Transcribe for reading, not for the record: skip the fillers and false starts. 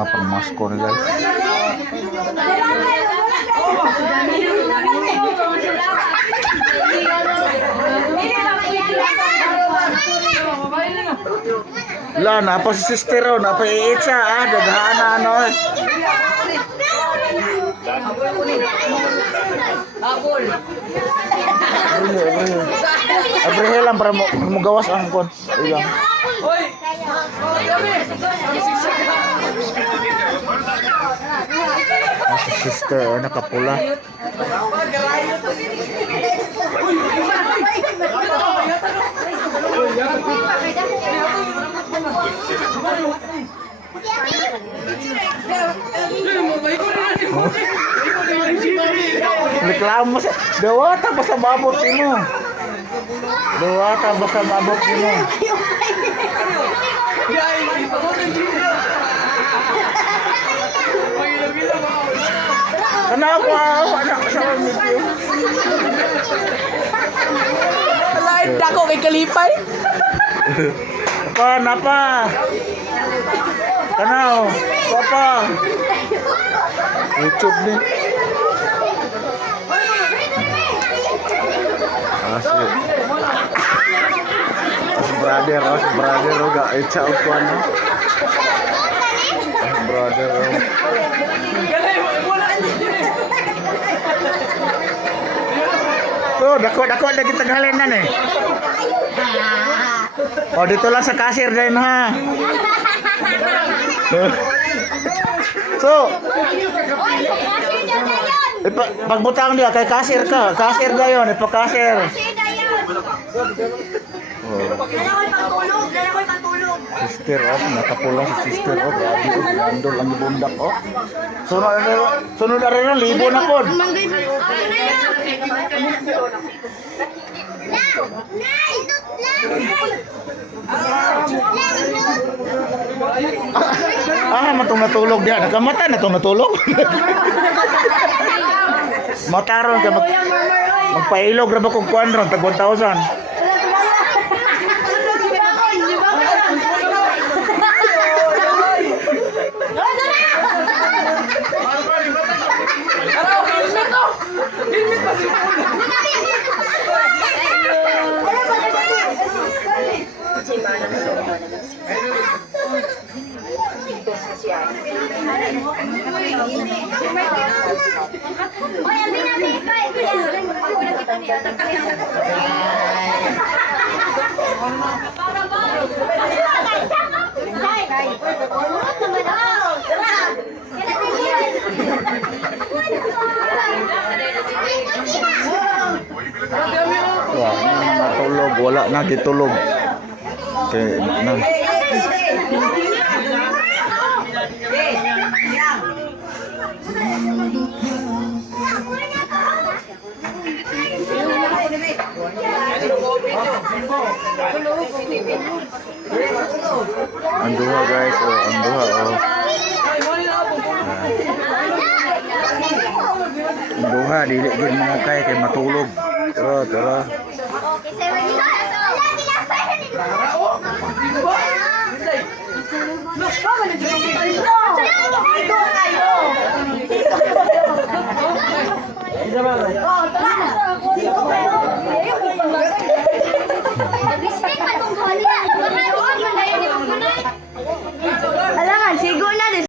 mga pangmasko na guys. La, napa si sister o, napa iitsa daghaan na ano. Abrihe lang para mo gawas ang kon. Iyan. Si sister o, nakapula. Reklamo sa dawa tapos sa babot mo. Dawa tapos sa babot mo. Kenapa anak sama video? Lain dako kay kalipay. Apa? Kenal? Apa? YouTube nih. Asli. Os brother gak eca ukuan. Brother. Tuh, dako lagi Tagalenan eh. Oh, dito lang sa cashier din ha. So, pagbutang dia kay cashier ka. Cashier dayon, ipa-cashier. Sister of, nakapula si sister of. Andol ang bundak of. Sunod na rin, libo na po. Matong natulog dia. Nakamata na itong natulog. Mataron ka magpailog ra ba kung kuan ron tag 1,000. Matulog, wala na gitulog. Okay, na. Anduha guys, anduha Anduha dili gid mga kay matulog. Tara. Respect pa kung